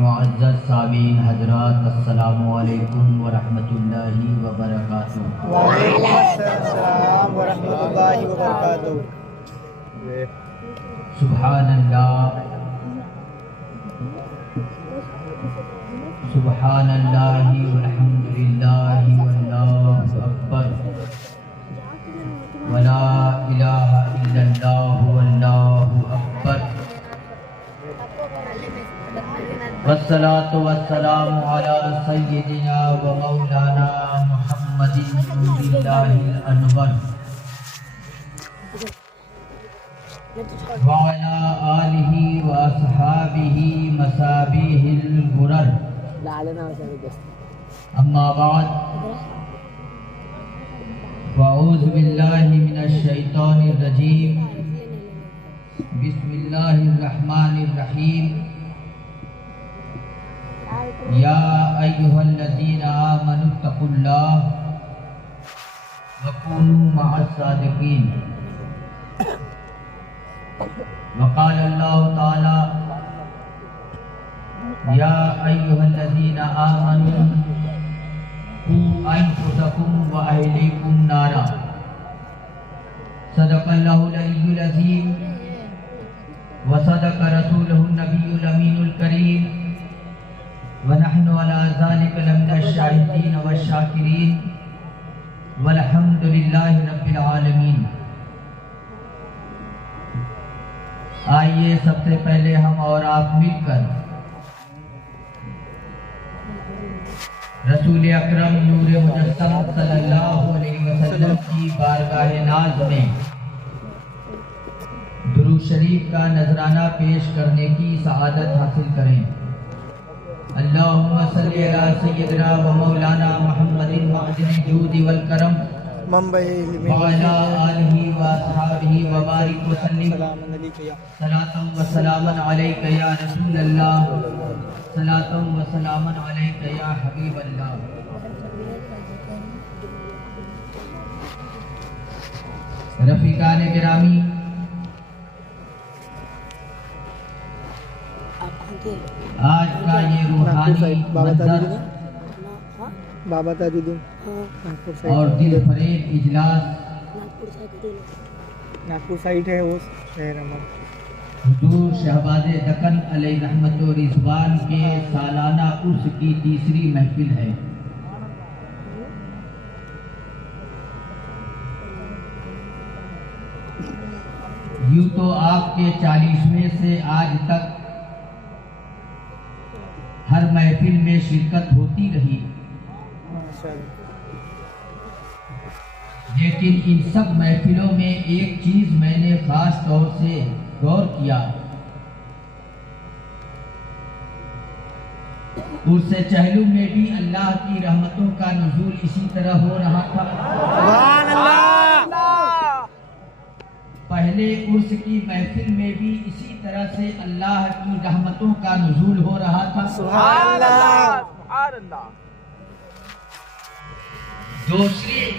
معزز سامعین حضرات، السلام علیکم ورحمۃ اللہ وبرکاتہ۔ وعلیکم السلام ورحمۃ اللہ وبرکاتہ۔ سبحان اللہ، سبحان اللہ والحمد للہ واللہ اکبر، ولا الہ الا اللہ واللہ اکبر، والصلاة والسلام علی سیدنا و مولانا محمد نور اللہ الانور وعلی آلہ و اصحابہ مصابیح الغرر، اما بعد، واعوذ باللہ من الشیطان الرجیم، بسم اللہ الرحمن الرحیم، یا ایہا الذین آمنوا اتقوا اللہ وکونوا مع الصادقین، وقال اللہ تعالی یا ایہا الذین آمنوا قوا انفسکم واہلیکم نارا، صدق اللہ العلی العظیم وصدق رسولہ النبی الامین الکریم، ونحن على ذلك لمن الشاہدین والشاکرین، والحمد للہ رب العالمین۔ آئیے سب سے پہلے ہم اور آپ مل کر رسول اکرم نور مجسم صلی اللہ علیہ وسلم کی بارگاہ ناز میں درود شریف کا نذرانہ پیش کرنے کی سعادت حاصل کریں۔ اللہم صلی علی سیدنا و مولانا محمد معدن الجود والکرم وعلی آلہ و اصحابہ وبارک وسلم، صلاۃ و سلاما علیک یا رسول اللہ، صلاۃ و سلاما علیک یا حبیب اللہ۔ رفیقان گرامی، آج کا یہ روحانی منظر بابا تاج الدین اور دل فریب اجلاس ناگپور سائٹ ہے، وہ شہر ہمارا حضور شہباز دکن علیہ رحمت و رضوان کے سالانہ عرس کی تیسری محفل ہے۔ یوں تو آپ کے 40ویں سے آج تک ہر محفل میں شرکت ہوتی رہی، لیکن ان سب محفلوں میں ایک چیز میں نے خاص طور سے غور کیا، عرس چہلم میں بھی اللہ کی رحمتوں کا نزول اسی طرح ہو رہا تھا۔ سبحان اللہ۔ پہلے عرس کی محفل میں بھی اسی طرح سے اللہ کی رحمتوں کا نزول ہو رہا تھا۔ سبحان اللہ، سبحان اللہ۔ دوسرے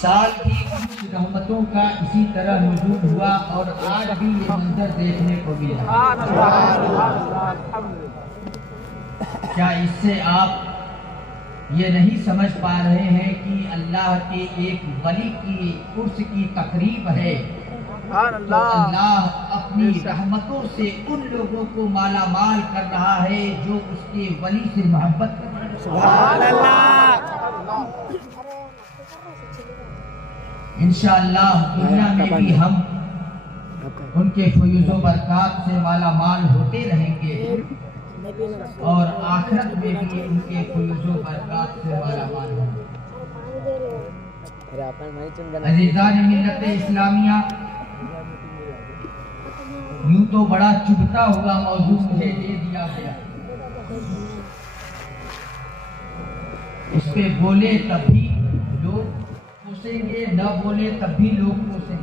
سال بھی کچھ رحمتوں کا اسی طرح نزول ہوا اور آج بھی یہ منظر دیکھنے کو ملا۔ کیا اس سے آپ یہ نہیں سمجھ پا رہے ہیں کہ اللہ کے ایک ولی کی عرس کی تقریب ہے تو اللہ اپنی رحمتوں سے ان لوگوں کو مالا مال کر رہا ہے جو اس کے ولی سے محبت کرتے ہیں۔ سبحان اللہ۔ انشاءاللہ دنیا میں بھی ہم ان کے فیض و برکات سے مالا مال ہوتے رہیں گے اور آخرت میں بھی ان کے فیض و برکات سے مالا مال ہوں گے۔ عزیزان ملت اسلامیہ، یوں تو بڑا چبھتا ہوا موضوع مجھے دے دیا گیا، اس پہ بولے تب بھی لوگ کوسیں گے، نہ بولے تب بھی لوگ کوسیں گے،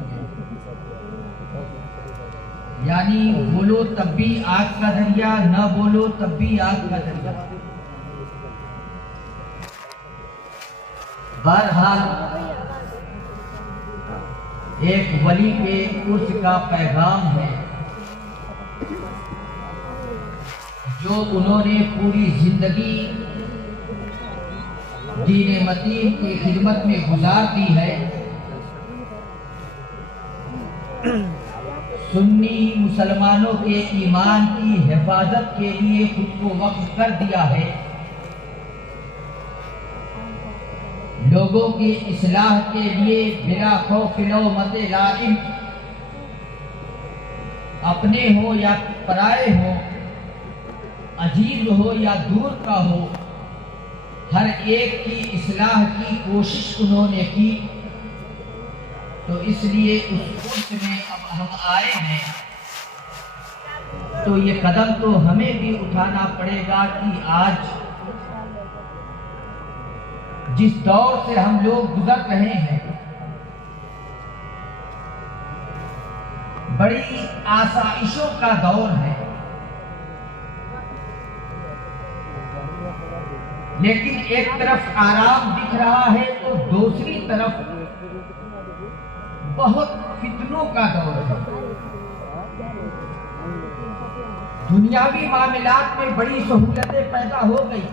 یعنی بولو تب بھی آگ کا دریا، نہ بولو تب بھی آگ کا دریا۔ بہرحال ایک ولی کے عرس کا پیغام ہے جو انہوں نے پوری زندگی دین متین کی خدمت میں گزار دی ہے، سنی مسلمانوں کے ایمان کی حفاظت کے لیے خود کو وقف کر دیا ہے، لوگوں کی اصلاح کے لیے بلا خوف لومۃ لائم، اپنے ہو یا پرائے ہو، عزیز ہو یا دور کا ہو، ہر ایک کی اصلاح کی کوشش انہوں نے کی۔ تو اس لیے اس وقت میں اب ہم آئے ہیں تو یہ قدم تو ہمیں بھی اٹھانا پڑے گا کہ آج جس دور سے ہم لوگ گزر رہے ہیں، بڑی آسائشوں کا دور ہے، لیکن ایک طرف آرام دکھ رہا ہے تو دوسری طرف بہت فتنوں کا دور ہے۔ دنیاوی معاملات میں بڑی سہولتیں پیدا ہو گئی،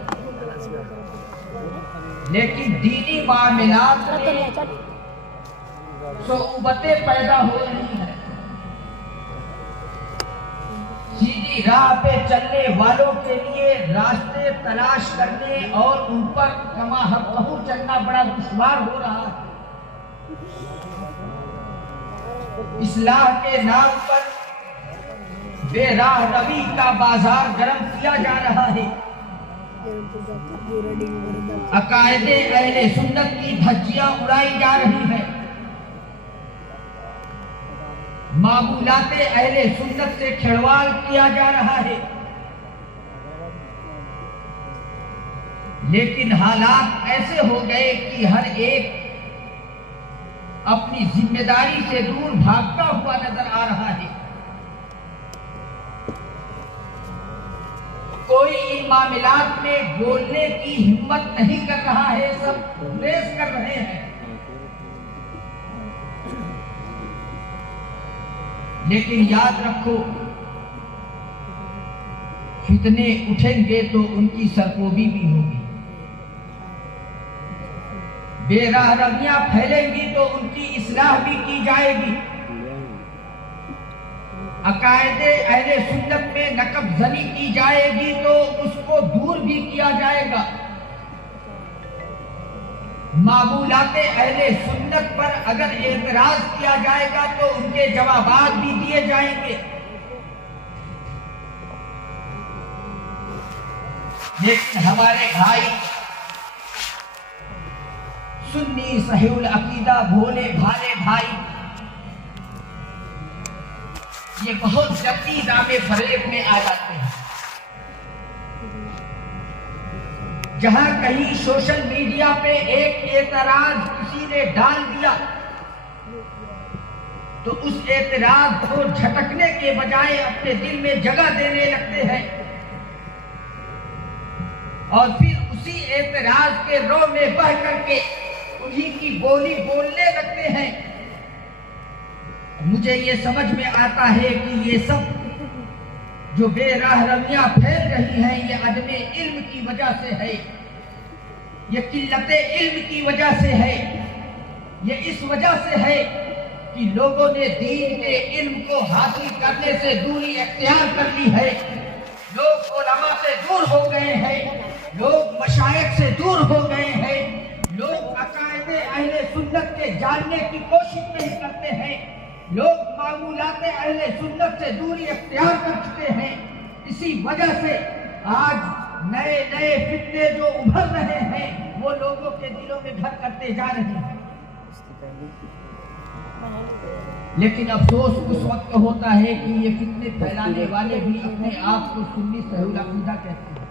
لیکن دینی معاملات میں صعوبتیں پیدا ہو رہی ہیں۔ سیدھی راہ پہ چلنے والوں کے لیے راستے تلاش کرنے اور ان پر کما حقہ چلنا بڑا دشوار ہو رہا ہے۔ اصلاح کے نام پر بے راہ روی کا بازار گرم کیا جا رہا ہے، عقائد اہل سنت کی دھجیاں اڑائی جا رہی ہیں، معمولات اہل سنت سے کھلواڑ کیا جا رہا ہے، لیکن حالات ایسے ہو گئے کہ ہر ایک اپنی ذمہ داری سے دور بھاگتا ہوا نظر آ رہا ہے۔ کوئی ان معاملات میں بولنے کی ہمت نہیں کر رہا ہے، سب ریس کر رہے ہیں۔ لیکن یاد رکھو، فتنے اٹھیں گے تو ان کی سرکوبی بھی ہوگی، بے راہ رویاں پھیلیں گی تو ان کی اصلاح بھی کی جائے گی، عقائد اہل سنت میں نقب زنی کی جائے گی تو اس کو دور بھی کیا جائے گا، معمولات اہل سنت پر اگر اعتراض کیا جائے گا تو ان کے جوابات بھی دیے جائیں گے۔ لیکن ہمارے بھائی سنی صحیح العقیدہ بھولے بھالے بھائی یہ بہت جلدی نام فریب میں آ جاتے ہیں۔ جہاں کہیں سوشل میڈیا پہ ایک اعتراض کسی نے ڈال دیا تو اس اعتراض کو جھٹکنے کے بجائے اپنے دل میں جگہ دینے لگتے ہیں اور پھر اسی اعتراض کے رو میں بہہ کر کے انہی کی بولی بولنے لگتے ہیں۔ مجھے یہ سمجھ میں آتا ہے کہ یہ سب جو بے راہ رویاں پھیل رہی ہیں یہ عدم علم کی وجہ سے ہے، یہ قلت علم کی وجہ سے ہے، یہ اس وجہ سے ہے کہ لوگوں نے دین کے علم کو حاصل کرنے سے دوری اختیار کر لی ہے، لوگ علماء سے دور ہو گئے ہیں، لوگ مشائخ سے دور ہو گئے ہیں، لوگ عقائد اہل سنت کے جاننے کی کوشش نہیں کرتے ہیں، لوگ معمولات اہل سنت سے دوری اختیار کر چکے ہیں۔ اسی وجہ سے آج نئے نئے فتنے جو ابھر رہے ہیں وہ لوگوں کے دلوں میں گھر کرتے جا رہے ہیں۔ لیکن افسوس اس وقت ہوتا ہے کہ یہ فتنے پھیلانے والے بھی اپنے آپ کو سنی صحیح العقیدہ کہتے ہیں۔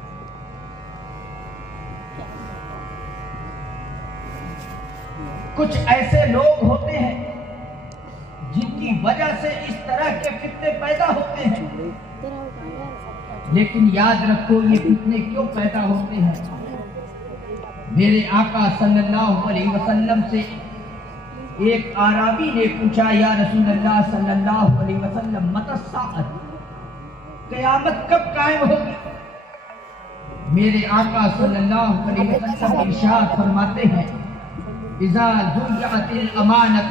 کچھ ایسے لوگ ہوتے ہیں جن کی وجہ سے اس طرح کے فتنے پیدا ہوتے ہیں، لیکن یاد رکھو یہ فتنے کیوں پیدا ہوتے ہیں۔ میرے آقا صلی اللہ علیہ وسلم سے ایک اعرابی نے پوچھا، یا رسول اللہ صلی اللہ علیہ وسلم متی الساعۃ، قیامت کب قائم ہوگی؟ میرے آقا صلی اللہ علیہ وسلم ارشاد فرماتے ہیں اذا ضیعت الامانۃ،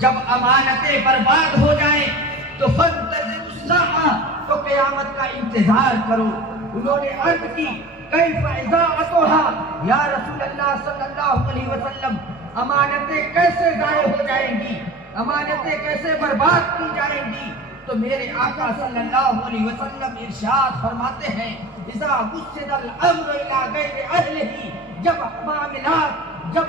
جب امانتیں برباد ہو جائیں تو فانتظروا الساعہ، تو قیامت کا انتظار کرو۔ انہوں نے عرض کی کیف اضاعتها، یا رسول اللہ صلی اللہ علیہ وسلم امانتیں کیسے ضائع ہو جائیں گی، امانتیں کیسے برباد کی جائیں گی؟ تو میرے آقا صلی اللہ علیہ وسلم ارشاد فرماتے ہیں اذا وسد الامر الى غیر اہلہ، جب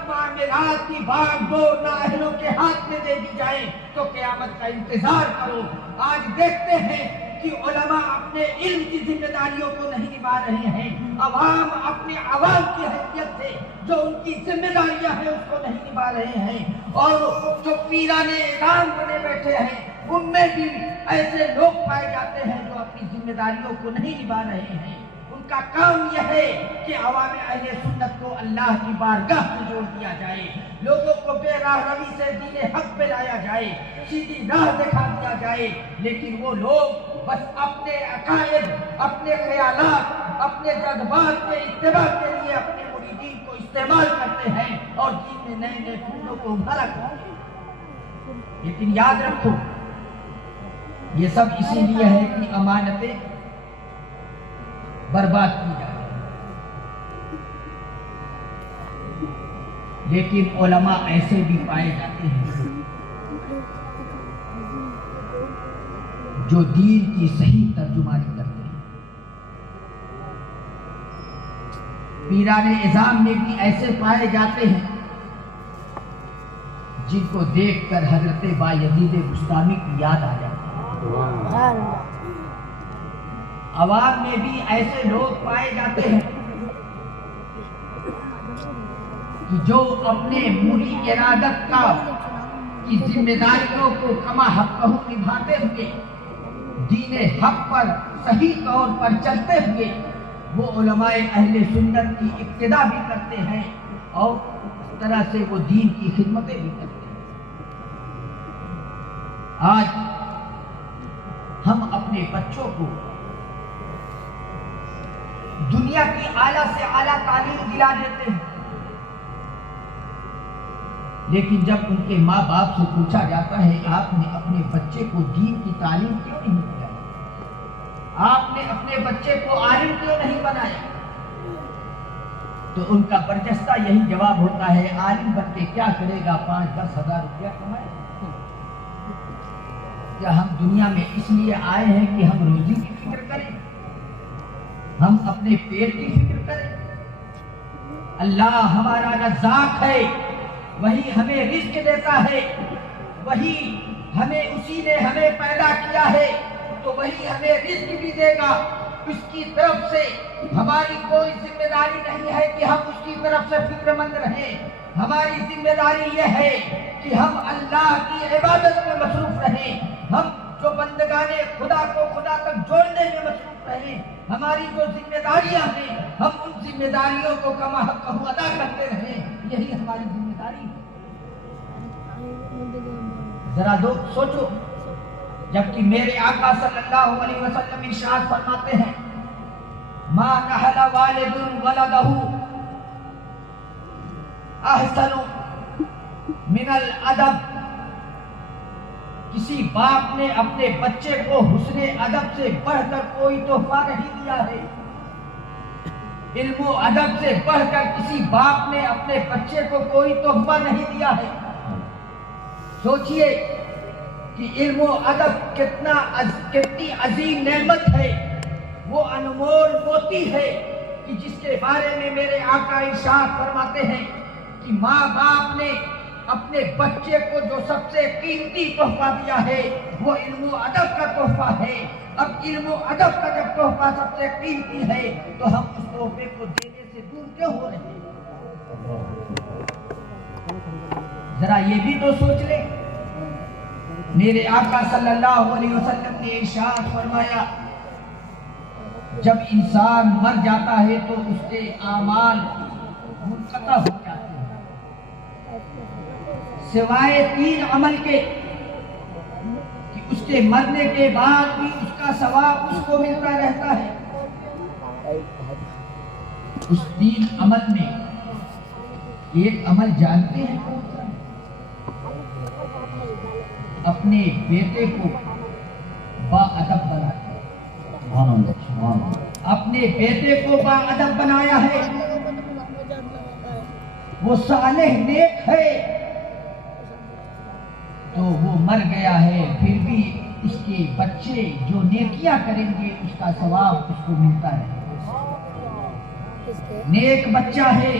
معاملات کی باغ دور نااہلوں کے ہاتھ میں دے دی جائے تو قیامت کا انتظار کرو۔ آج دیکھتے ہیں کہ علماء اپنے علم کی ذمہ داریوں کو نہیں نبھا رہے ہیں، عوام اپنے عوام کی حیثیت سے جو ان کی ذمہ داریاں ہیں اس کو نہیں نبھا رہے ہیں، اور جو پیران اعظام بنے بیٹھے ہیں ان میں بھی ایسے لوگ پائے جاتے ہیں جو اپنی ذمہ داریوں کو نہیں نبھا رہے ہیں۔ ان کا کام یہ ہے کہ عوام اہل سنت کو اللہ کی بارگاہ میں جوڑ دیا جائے، لوگوں کو بے راہ روی سے دین حق پہ لایا جائے، سیدھی راہ دکھا دیا جائے، لیکن وہ لوگ بس اپنے عقائد، اپنے خیالات، اپنے جذبات کے اتباع کے لیے اپنے مریدین کو استعمال کرتے ہیں اور دین میں نئے نئے فتنوں کو ابھارا کرتے ہیں۔ لیکن یاد رکھو یہ سب اسی لیے ہے کہ امانتیں برباد کی جائے، لیکن علماء ایسے بھی پائے جاتے ہیں جو دین کی صحیح ترجمانی کرتے ہیں۔ پیران اعظام میں بھی ایسے پائے جاتے ہیں جن کو دیکھ کر حضرت بایزید بستامی کی یاد آ جاتی ہے۔ عوام میں بھی ایسے لوگ پائے جاتے ہیں کہ جو اپنے موری ارادت کی ذمہ داریوں کو کما حق نبھاتے ہوئے دین حق پر صحیح طور پر چلتے ہوئے وہ علماء اہل سنت کی اقتدا بھی کرتے ہیں اور اس طرح سے وہ دین کی خدمتیں بھی کرتے ہیں۔ آج ہم اپنے بچوں کو دنیا کی اعلیٰ سے اعلیٰ تعلیم دلا دیتے ہیں، لیکن جب ان کے ماں باپ سے پوچھا جاتا ہے آپ نے اپنے بچے کو دین کی تعلیم کیوں نہیں دلائی، آپ نے اپنے بچے کو عالم کیوں نہیں بنایا، تو ان کا برجستہ یہی جواب ہوتا ہے عالم بن کے کیا کرے گا، 5-10 ہزار روپیہ کمائے۔ کیا ہم دنیا میں اس لیے آئے ہیں کہ ہم روزی کی فکر کریں، ہم اپنے پیٹ کی فکر کریں؟ اللہ ہمارا رزاق ہے، وہی ہمیں رزق دیتا ہے، وہی اسی نے ہمیں پیدا کیا ہے تو وہی ہمیں رزق بھی دے گا۔ اس کی طرف سے ہماری کوئی ذمہ داری نہیں ہے کہ ہم اس کی طرف سے فکر مند رہیں، ہماری ذمہ داری یہ ہے کہ ہم اللہ کی عبادت میں مصروف رہیں، ہم جو بندگان خدا کو خدا تک جوڑنے میں مصروف رہیں، ہماری جو ذمہ داریاں ہیں ہم ان ذمہ داریوں کو کما حق ادا کرتے رہیں، یہی ہماری ذمہ داری ہے۔ ذرا سوچو، جبکہ میرے آقا صلی اللہ علیہ وسلم ارشاد فرماتے ہیں ما نحل والد ولدہ احسن من الادب، کسی باپ نے اپنے بچے کو حسن ادب سے بڑھ کر کوئی تحفہ نہیں دیا ہے، علم و ادب سے بڑھ کر کسی باپ نے اپنے بچے کو کوئی تحفہ نہیں دیا ہے۔ سوچئے کہ علم و ادب کتنی عظیم نعمت ہے، وہ انمول موتی ہے کہ جس کے بارے میں میرے آقا ارشاد فرماتے ہیں کہ ماں باپ نے اپنے بچے کو جو سب سے قیمتی تحفہ دیا ہے وہ علم و ادب کا تحفہ ہے۔ اب علم و ادب کا جب تحفہ سب سے قیمتی ہے تو ہم اس تحفے کو دینے سے دور کیوں ہو رہے ہیں؟ ذرا یہ بھی تو سوچ لیں، میرے آقا صلی اللہ علیہ وسلم نے ارشاد فرمایا جب انسان مر جاتا ہے تو اس کے اعمال منقطع ہو جاتے ہیں سوائے 3 عمل کے کہ اس کے مرنے کے بعد بھی اس کا ثواب اس کو ملتا رہتا ہے۔ اس تین عمل میں ایک عمل جانتے ہیں؟ اپنے بیٹے کو با ادب بنایا، اپنے بیٹے کو با ادب بنایا ہے، وہ صالح نیک ہے تو وہ مر گیا ہے، پھر بھی اس کے بچے جو نیکیاں کریں گے اس کا ثواب اس کو ملتا ہے۔ نیک بچہ ہے،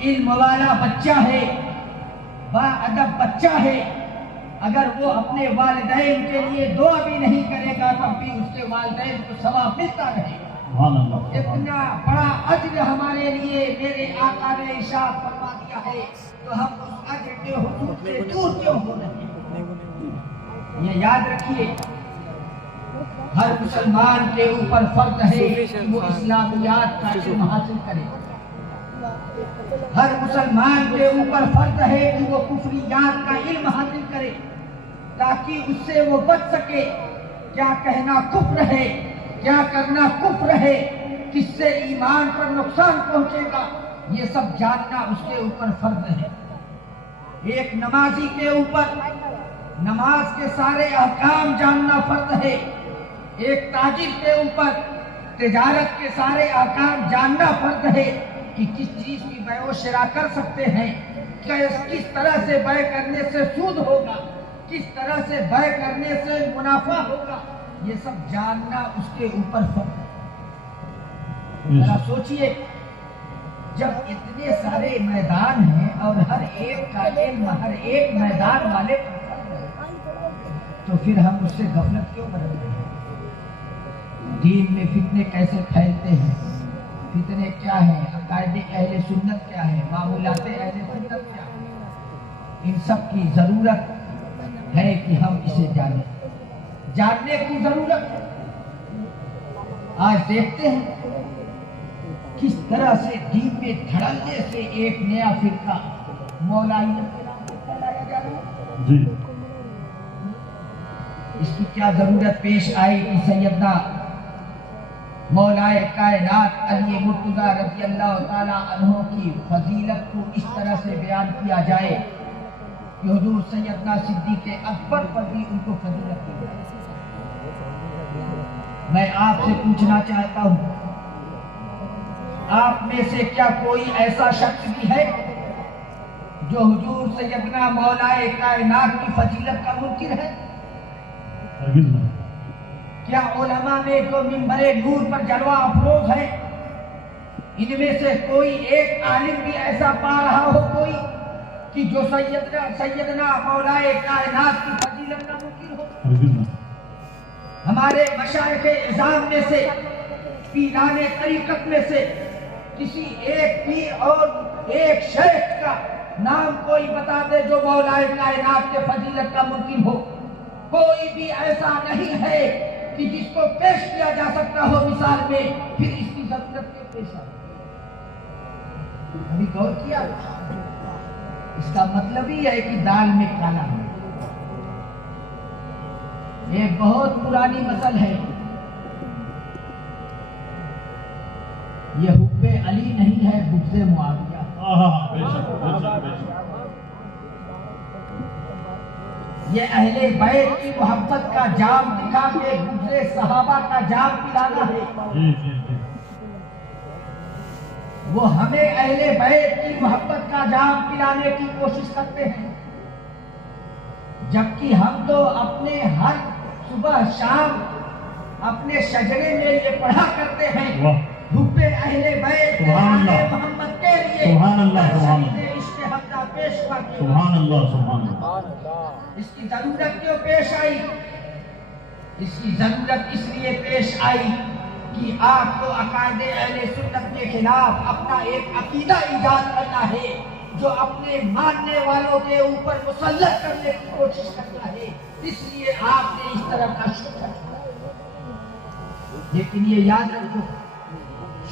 علم والا بچہ ہے، با ادب بچہ ہے، اگر وہ اپنے والدین کے لیے دعا بھی نہیں کرے گا تب بھی اس کے والدین کو ثواب ملتا رہے گا۔ اتنا بڑا اجر ہمارے لیے میرے آقا نے ارشاد فرما دیا ہے تو ہم اس اجر کے حقوق سے دور کیوں ہو رہے ہیں؟ یہ یاد رکھیے، ہر مسلمان کے اوپر فرض ہے کہ وہ اسلامیات کا علم حاصل کرے، ہر مسلمان کے اوپر فرض ہے کہ وہ کفریات کا علم حاصل کرے تاکہ اس سے وہ بچ سکے، کیا کہنا کفر ہے، کیا کرنا کفر ہے، کس سے ایمان پر نقصان پہنچے گا، یہ سب جاننا اس کے اوپر فرض ہے۔ ایک نمازی کے اوپر نماز کے سارے احکام جاننا فرض ہے، ایک تاجر کے اوپر تجارت کے سارے احکام جاننا فرض ہے کہ کس چیز کی بیع و شراء کر سکتے ہیں، کس طرح سے بیع کرنے سے سود ہوگا، کس طرح سے بیع کرنے سے منافع ہوگا، یہ سب جاننا اس کے اوپر فرض ہے۔ ذرا سوچئے، جب اتنے سارے میدان ہیں اور ہر ایک کا علم ہر ایک میدان والے پر فرض ہے تو پھر ہم اس سے غفلت کیوں برتتے ہیں؟ دین میں فتنے کیسے پھیلتے ہیں، فتنے کیا ہیں، عقائد اہل سنت کیا ہے، معمولات اہل سنت کیا ہے، ان سب کی ضرورت ہے کہ ہم اسے جانیں، جاننے کی ضرورت ہے۔ آج دیکھتے ہیں کس طرح سے دین میں دھڑلنے سے ایک نیا فرقہ مولائیت کے نام پر پھیلایا جا رہا ہے۔ اس کی کیا ضرورت پیش آئی کہ سیدنا مولائے کائنات علی مرتضیٰ رضی اللہ تعالیٰ عنہ کی فضیلت کو اس طرح سے بیان کیا جائے کہ حضور سیدنا صدیق اکبر پر بھی ان کو فضیلت دی جائے۔ میں آپ سے پوچھنا چاہتا ہوں، آپ میں سے کیا کوئی ایسا شخص بھی ہے جو حضور سیدنا مولائے کائنات کی فضیلت کا منکر ہے؟ کیا علماء میں جو منبر نور پر جلوہ افروز ہے ان میں سے کوئی ایک عالم بھی ایسا پا رہا ہو کوئی کہ جو سیدنا مولائے کائنات کی فضیلت کا منکر ہو؟ ہمارے مشائخ اعظام میں سے، پیران طریقت میں سے کسی ایک پیر اور ایک شیخ کا نام کوئی بتا دے جو مولائے کائنات کے فضیلت کا منکر ہو؟ کوئی بھی ایسا نہیں ہے کہ جس کو پیش کیا جا سکتا ہو مثال میں، پھر اس کی ضرورت کے پیش آئے۔ ابھی غور کیا، اس کا مطلب ہی ہے کہ دال میں کالا ہے۔ ایک بہت پرانی مثل ہے، یہ حب علی نہیں ہے، بغض معاویہ۔ یہ اہل بیت کی محبت کا جام دکھا کے بغض صحابہ کا جام پلانا ہے۔ وہ ہمیں اہل بیت کی محبت کا جام پلانے کی کوشش کرتے ہیں، جبکہ ہم تو اپنے ہر صبح شام اپنے شجرے میں یہ پڑھا کرتے ہیں حب اہل بیت محمد کے لیے عشق حمزہ پیشوا کی۔ اس کی ضرورت کیوں پیش آئی؟ اس کی ضرورت اس لیے پیش آئی کہ آپ کو عقائد اہل سنت کے خلاف اپنا ایک عقیدہ ایجاد کرنا ہے جو اپنے ماننے والوں کے اوپر مسلط کرنے کی کوشش کرتا ہے، اس لیے آپ نے اس طرح کا شوشہ چھوڑا۔ لیکن یہ یاد رکھو،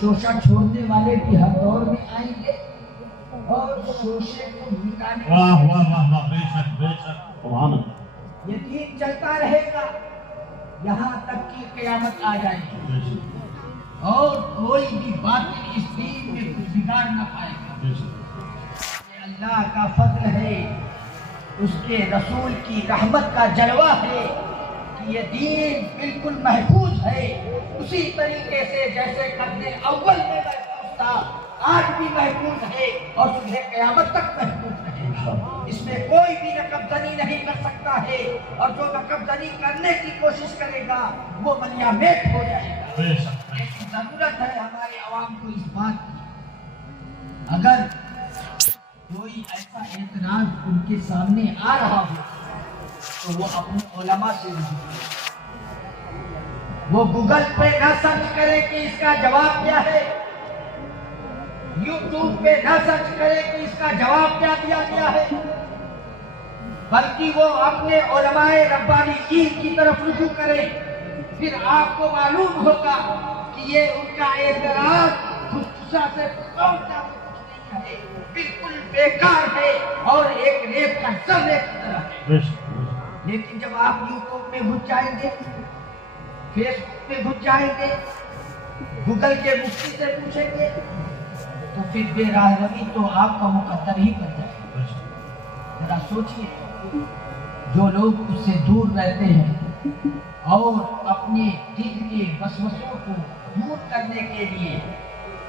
شوشہ چھوڑنے والے بھی ہر دور میں آئیں گے اور شوشے کو مٹانے یہ دین چلتا رہے گا یہاں تک کہ قیامت آ جائے گی۔ اور کوئی بھی باطل اس دین میں کچھ بگاڑ نہ پائے گا۔ یہ اللہ کا فضل ہے، اس کے رسول کی رحمت کا جلوہ ہے کہ یہ دین بالکل محفوظ ہے، اسی طریقے سے جیسے قرن اول میں محفوظ تھا آج بھی محفوظ ہے اور صبح قیامت تک محفوظ رہے گا۔ اس میں کوئی بھی نقب زنی نہیں کر سکتا ہے، اور جو نقب زنی کرنے کی کوشش کرے گا وہ ملیا میٹ ہو جائے گا۔ لیکن ضرورت ہے ہمارے عوام کو اس بات کی، اگر کوئی ایسا اعتراض ان کے سامنے آ رہا ہو تو وہ اپنے علماء سے رجوع کرے، وہ گوگل پہ نہ سرچ کرے کہ اس کا جواب کیا ہے، یوٹیوب پہ نہ سرچ کرے کہ اس کا جواب کیا دیا گیا ہے، بلکہ وہ اپنے علماء ربانیین کی طرف رجوع کرے۔ پھر آپ کو معلوم ہوگا کہ یہ ان کا اعتراض خودکشا سے بالکل بیکار ہے اور ایک ریت کا ذرے کی طرح ہے۔ لیکن جب آپ یوٹیوب میں گھس جائیں گے، فیس بک پہ گھس جائیں گے، گوگل کے مفتی سے پوچھیں گے تو پھر بے راہ روی تو آپ کا مقدر ہی کر جائے گا۔ ذرا سوچئے، جو لوگ اس سے دور رہتے ہیں اور اپنے دل کے وسوسوں کو دور کرنے کے لیے،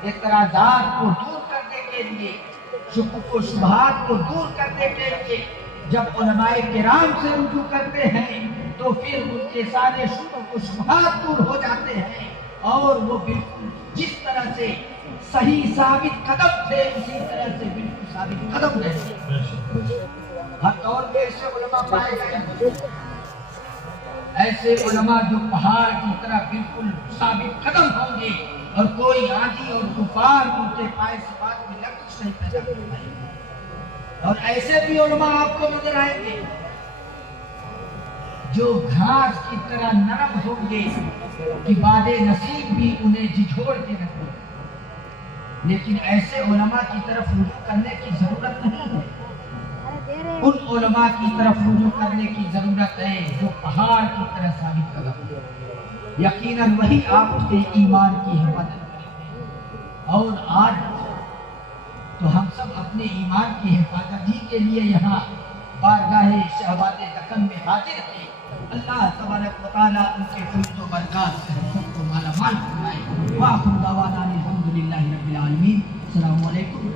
اعتراضات کو دور کرنے کے لیے، شکوک و شبہات کو دور کرنے کے لیے جب علماء کرام سے رجوع کرتے ہیں تو پھر ان کے سارے شکوک و شبہات دور ہو جاتے ہیں، اور وہ بالکل جس طرح سے صحیح ثابت قدم تھے اسی طرح سے بالکل ثابت قدم رہتے ہیں۔ ہر طور پہ ایسے علماء پائے گئے، ایسے علماء جو پہاڑ کی طرح بالکل ثابت قدم ہوں گے اور کوئی آندھی اور طوفان ان کے پائے سے بات میں لغزش نہیں پیدا کرے گا۔ اور ایسے بھی علماء آپ کو نظر آئیں گے جو گھاس کی طرح نرم ہوں گے کہ باد نصیب بھی انہیں جھجھوڑ کے رکھے، لیکن ایسے علماء کی طرف رجوع کرنے کی ضرورت نہیں ہے۔ ان علماء کی طرف رجوع کرنے کی ضرورت ہے جو پہاڑ کی طرح ثابت قدم ہے۔ یقیناً وہی آپ کے ایمان کی حفاظت کریں گے۔ اور آج تو ہم سب اپنے ایمان کی حفاظت ہی کے لیے یہاں بارگاہ شہباز دکن میں حاضر ہیں۔ اللہ تبارک و تعالیٰ ان کے فیض و برکات سے ہم سب کو مالا مال فرمائے۔ وآخر دعوانا الحمدللہ رب العالمین۔ السلام علیکم۔